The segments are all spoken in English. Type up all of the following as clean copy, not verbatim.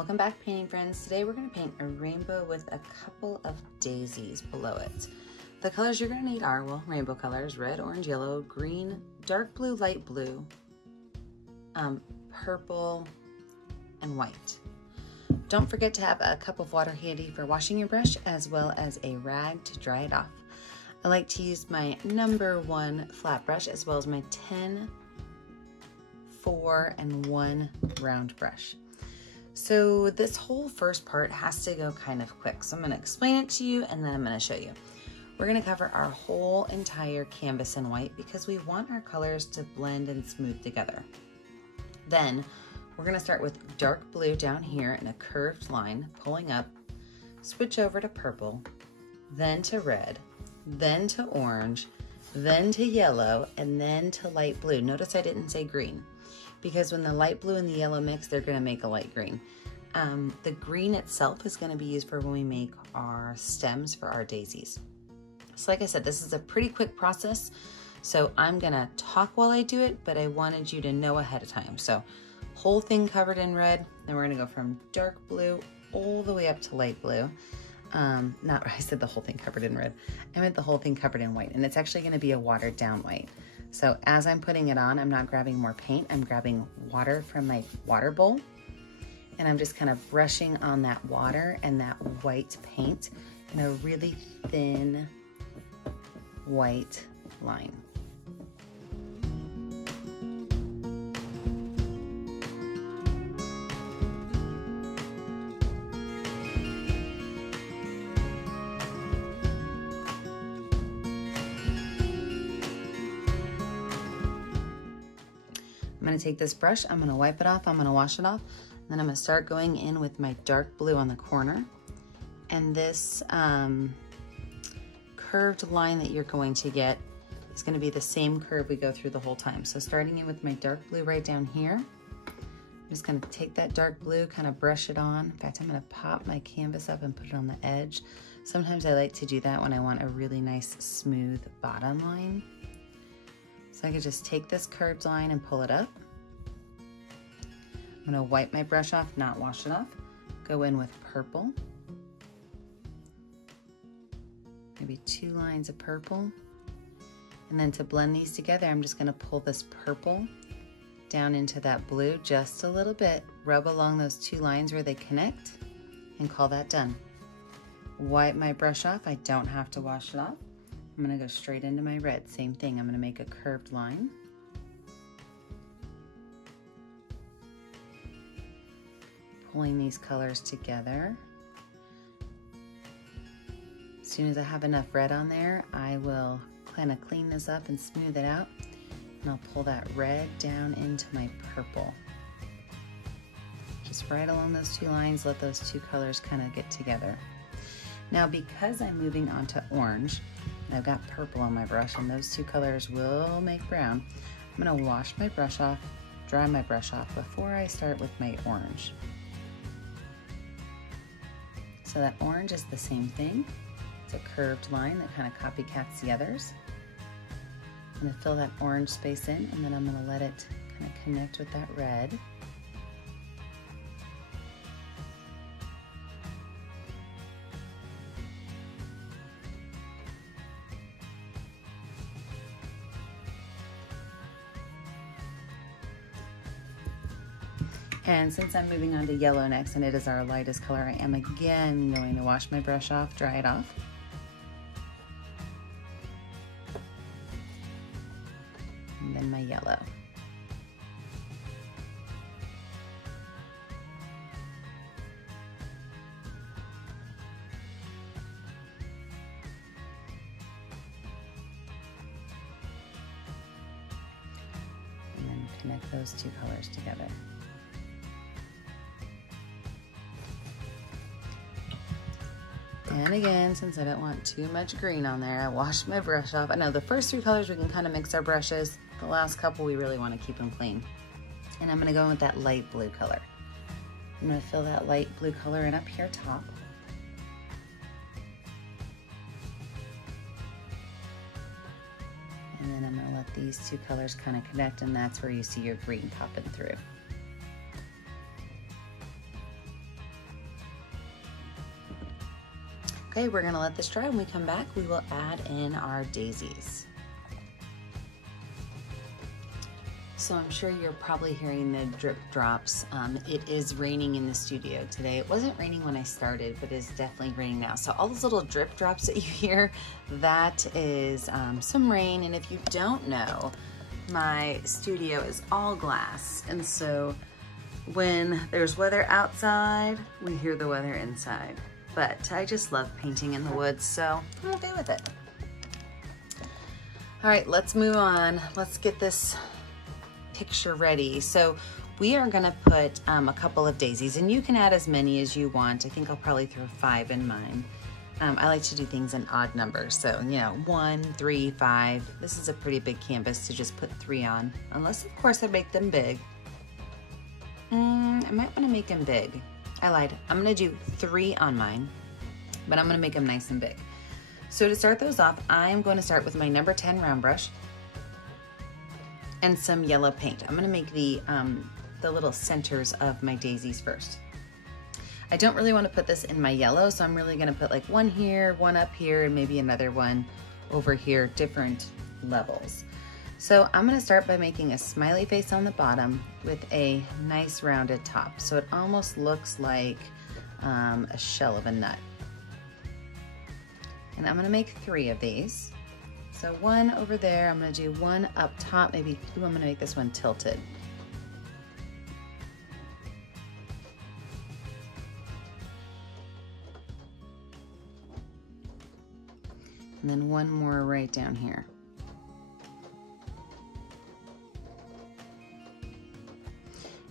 Welcome back, painting friends. Today we're going to paint a rainbow with a couple of daisies below it. The colors you're going to need are, well, rainbow colors: red, orange, yellow, green, dark blue, light blue, purple, and white. Don't forget to have a cup of water handy for washing your brush, as well as a rag to dry it off. I like to use my #1 flat brush, as well as my 10, 4, and 1 round brush. So this whole first part has to go kind of quick. So I'm going to explain it to you and then I'm going to show you. We're going to cover our whole entire canvas in white because we want our colors to blend and smooth together. Then we're going to start with dark blue down here in a curved line, pulling up, switch over to purple, then to red, then to orange, then to yellow, and then to light blue. Notice I didn't say green, because when the light blue and the yellow mix, they're going to make a light green. The green itself is going to be used for when we make our stems for our daisies. So like I said, this is a pretty quick process, so I'm going to talk while I do it, but I wanted you to know ahead of time. So whole thing covered in red, then we're going to go from dark blue all the way up to light blue. I said the whole thing covered in red. I meant the whole thing covered in white, and it's actually going to be a watered down white. So as I'm putting it on, I'm not grabbing more paint. I'm grabbing water from my water bowl, and I'm just kind of brushing on that water and that white paint in a really thin white line. I'm going to take this brush, I'm going to wipe it off, I'm going to wash it off, and then I'm going to start going in with my dark blue on the corner. And this curved line that you're going to get is going to be the same curve we go through the whole time. So starting in with my dark blue right down here, I'm just going to take that dark blue, kind of brush it on. In fact, I'm going to pop my canvas up and put it on the edge. Sometimes I like to do that when I want a really nice smooth bottom line. So I could just take this curved line and pull it up. I'm gonna wipe my brush off, not wash it off. Go in with purple. Maybe 2 lines of purple. And then to blend these together, I'm just gonna pull this purple down into that blue just a little bit, rub along those 2 lines where they connect, and call that done. Wipe my brush off, I don't have to wash it off. I'm going to go straight into my red. Same thing, I'm going to make a curved line. Pulling these colors together. As soon as I have enough red on there, I will kind of clean this up and smooth it out. And I'll pull that red down into my purple. Just right along those 2 lines, let those 2 colors kind of get together. Now, because I'm moving on to orange, and I've got purple on my brush, and those 2 colors will make brown, I'm going to wash my brush off, dry my brush off before I start with my orange. So that orange is the same thing. It's a curved line that kind of copycats the others. I'm going to fill that orange space in, and then I'm going to let it kind of connect with that red. And since I'm moving on to yellow next, and it is our lightest color, I am again going to wash my brush off, dry it off. And then my yellow. And then connect those 2 colors together. And again, since I don't want too much green on there, I washed my brush off. I know the first 3 colors we can kind of mix our brushes. The last couple we really want to keep them clean. And I'm going to go in with that light blue color. I'm going to fill that light blue color in up here top. And then I'm going to let these 2 colors kind of connect, and that's where you see your green popping through. Okay, we're gonna let this dry. When we come back, we will add in our daisies. So I'm sure you're probably hearing the drip drops. It is raining in the studio today. It wasn't raining when I started, but it's definitely raining now. So all those little drip drops that you hear, that is some rain. And if you don't know, my studio is all glass. And so when there's weather outside, we hear the weather inside. But I just love painting in the woods, so I'm okay with it. All right, let's move on. Let's get this picture ready. So we are gonna put a couple of daisies, and you can add as many as you want. I think I'll probably throw 5 in mine. I like to do things in odd numbers. So, 1, 3, 5. This is a pretty big canvas to just put 3 on, unless of course I make them big. I might wanna make them big. I lied. I'm gonna do 3 on mine, but I'm gonna make them nice and big. So to start those off, I'm going to start with my number 10 round brush and some yellow paint. I'm gonna make the little centers of my daisies first. I don't really wanna put this in my yellow, so I'm really gonna put like 1 here, 1 up here, and maybe another one over here, different levels. So I'm gonna start by making a smiley face on the bottom with a nice rounded top. So it almost looks like a shell of a nut. And I'm gonna make 3 of these. So 1 over there, I'm gonna do 1 up top, maybe 2, I'm gonna make this one tilted. And then 1 more right down here.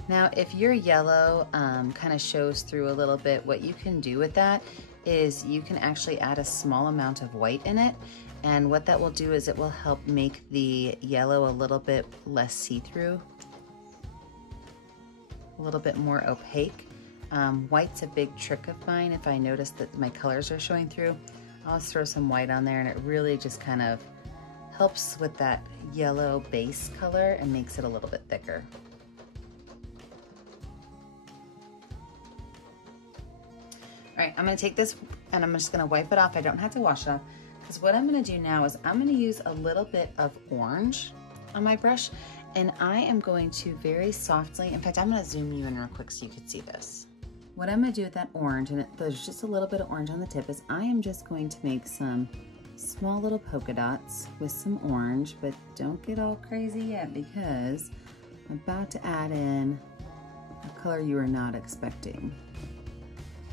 Now, if your yellow kind of shows through a little bit, what you can do with that is you can actually add a small amount of white in it. And what that will do is it will help make the yellow a little bit less see-through, a little bit more opaque. White's a big trick of mine. If I notice that my colors are showing through, I'll just throw some white on there, and it really just kind of helps with that yellow base color and makes it a little bit thicker. All right, I'm gonna take this and I'm just gonna wipe it off. I don't have to wash it off, because what I'm gonna do now is I'm gonna use a little bit of orange on my brush, and I am going to very softly, in fact, I'm gonna zoom you in real quick so you can see this. What I'm gonna do with that orange, and there's just a little bit of orange on the tip, is I am just going to make some small little polka dots with some orange, but don't get all crazy yet, because I'm about to add in a color you are not expecting.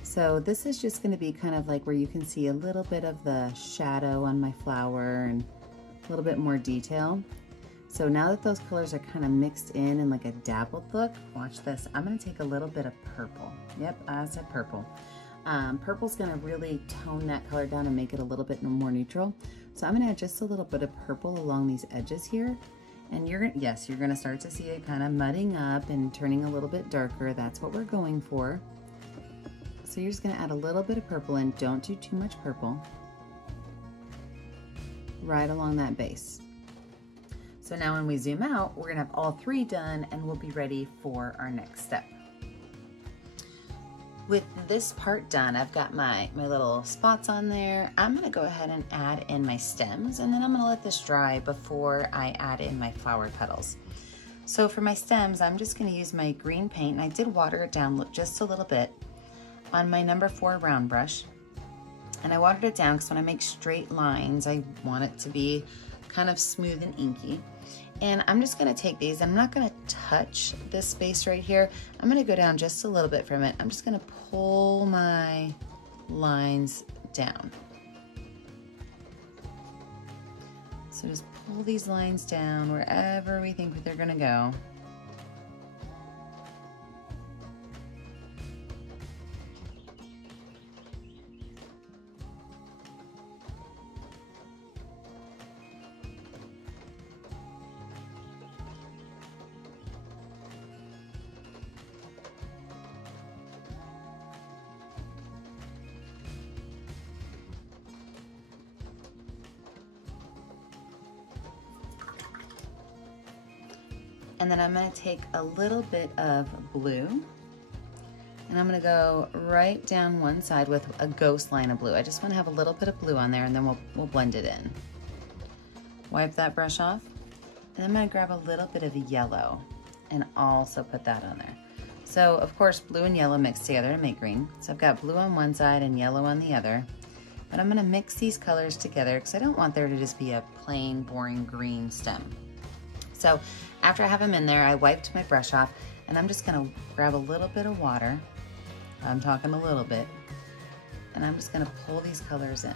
So this is just going to be kind of like where you can see a little bit of the shadow on my flower and a little bit more detail. So now that those colors are kind of mixed in like a dappled look, watch this. I'm going to take a little bit of purple. Yep, I said purple. Purple's going to really tone that color down and make it a little bit more neutral. So I'm going to add just a little bit of purple along these edges here. And you're going to start to see it kind of mudding up and turning a little bit darker. That's what we're going for. So you're just gonna add a little bit of purple in, don't do too much purple, right along that base. So now when we zoom out, we're gonna have all 3 done and we'll be ready for our next step. With this part done, I've got my little spots on there. I'm gonna go ahead and add in my stems, and then I'm gonna let this dry before I add in my flower petals. So for my stems, I'm just gonna use my green paint, and I did water it down just a little bit on my number 4 round brush. And I watered it down because when I make straight lines, I want it to be kind of smooth and inky. And I'm just gonna take these, I'm not gonna touch this space right here. I'm gonna go down just a little bit from it. I'm just gonna pull my lines down. So just pull these lines down wherever we think they're gonna go. And then I'm going to take a little bit of blue, and And I'm gonna go right down one side with a ghost line of blue. I just wanna have a little bit of blue on there, and then we'll blend it in. Wipe that brush off. And I'm gonna grab a little bit of yellow and also put that on there. So of course, blue and yellow mix together to make green. So I've got blue on one side and yellow on the other. But I'm gonna mix these colors together because I don't want there to just be a plain, boring green stem. So after I have them in there, I wiped my brush off, and I'm just gonna grab a little bit of water. I'm talking a little bit. And I'm just gonna pull these colors in.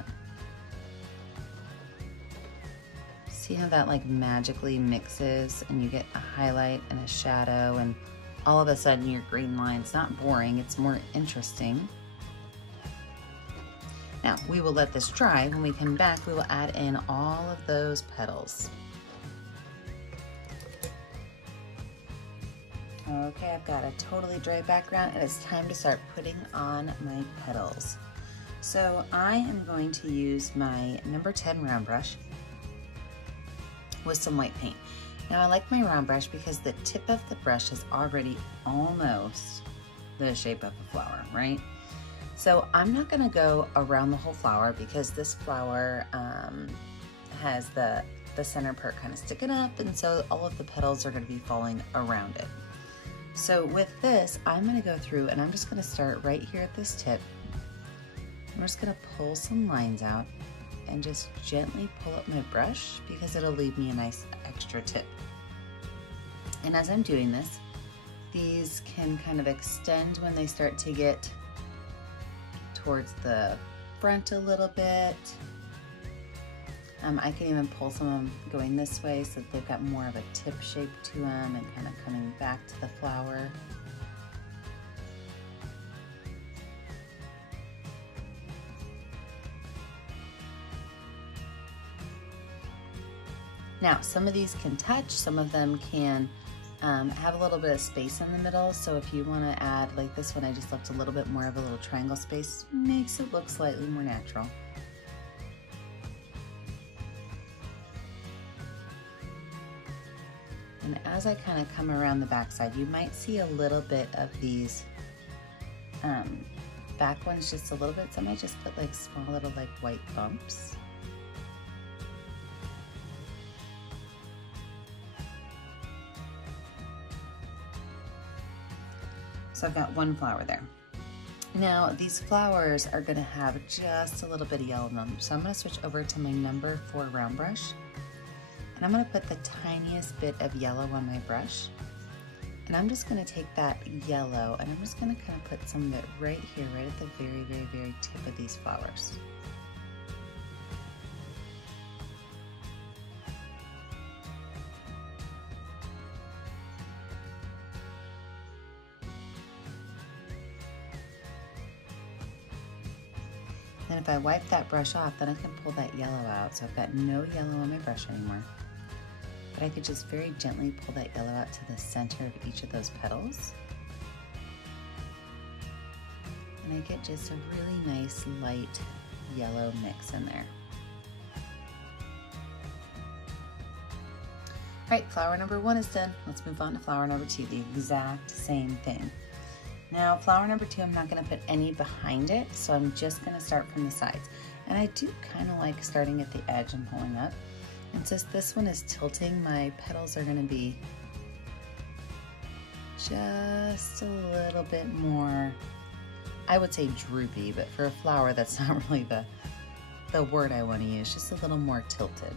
See how that like magically mixes and you get a highlight and a shadow, and all of a sudden your green line's not boring, it's more interesting. Now we will let this dry. When we come back, we will add in all of those petals. Okay, I've got a totally dry background, and it's time to start putting on my petals. So I am going to use my number 10 round brush with some white paint. Now I like my round brush because the tip of the brush is already almost the shape of a flower, right? So I'm not gonna go around the whole flower because this flower has the center part kind of sticking up, and so all of the petals are gonna be falling around it. So with this, I'm gonna go through and I'm just gonna start right here at this tip. I'm just gonna pull some lines out and just gently pull up my brush because it'll leave me a nice extra tip. And as I'm doing this, these can kind of extend when they start to get towards the front a little bit. I can even pull some of them going this way so that they've got more of a tip shape to them and kind of coming back to the flower. Now, some of these can touch, some of them can have a little bit of space in the middle. So if you want to add, like this one, I just left a little bit more of a little triangle space, makes it look slightly more natural. And as I kind of come around the backside, you might see a little bit of these back ones just a little bit. So I might just put like small little like white bumps. So I've got one flower there. Now these flowers are gonna have just a little bit of yellow in them. So I'm gonna switch over to my number 4 round brush. And I'm gonna put the tiniest bit of yellow on my brush. And I'm just gonna take that yellow and I'm just gonna kind of put some of it right here, right at the very, very, very tip of these flowers. And if I wipe that brush off, then I can pull that yellow out. So I've got no yellow on my brush anymore. But I could just very gently pull that yellow out to the center of each of those petals. And I get just a really nice light yellow mix in there. All right, flower number 1 is done. Let's move on to flower number 2, the exact same thing. Now, flower number 2, I'm not gonna put any behind it, so I'm just gonna start from the sides. And I do kind of like starting at the edge and pulling up. And since this one is tilting, my petals are gonna be just a little bit more, I would say droopy, but for a flower, that's not really the word I wanna use, just a little more tilted.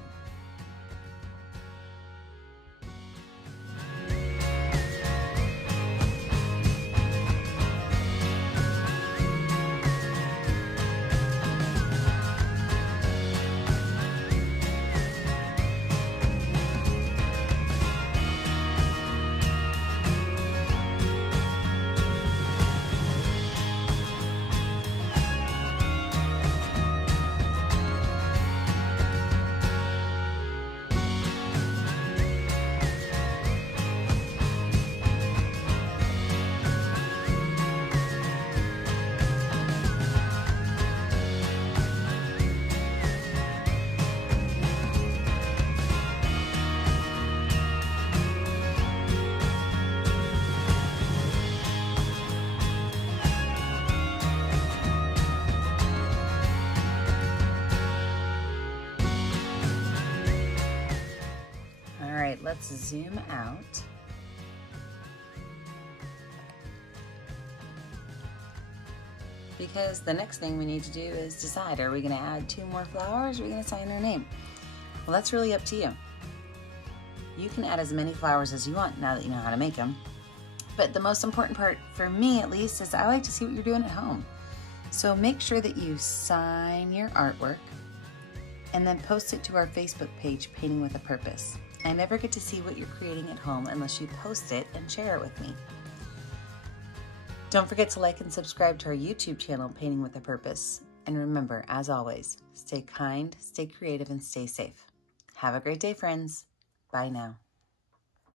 let's zoom out. Because the next thing we need to do is decide, are we going to add 2 more flowers, or are we going to sign their name? Well, that's really up to you. You can add as many flowers as you want now that you know how to make them. But the most important part, for me at least, is I like to see what you're doing at home. So make sure that you sign your artwork and then post it to our Facebook page, Painting with a Purpose. I never get to see what you're creating at home unless you post it and share it with me. Don't forget to like and subscribe to our YouTube channel, Painting with a Purpose. And remember, as always, stay kind, stay creative, and stay safe. Have a great day, friends. Bye now.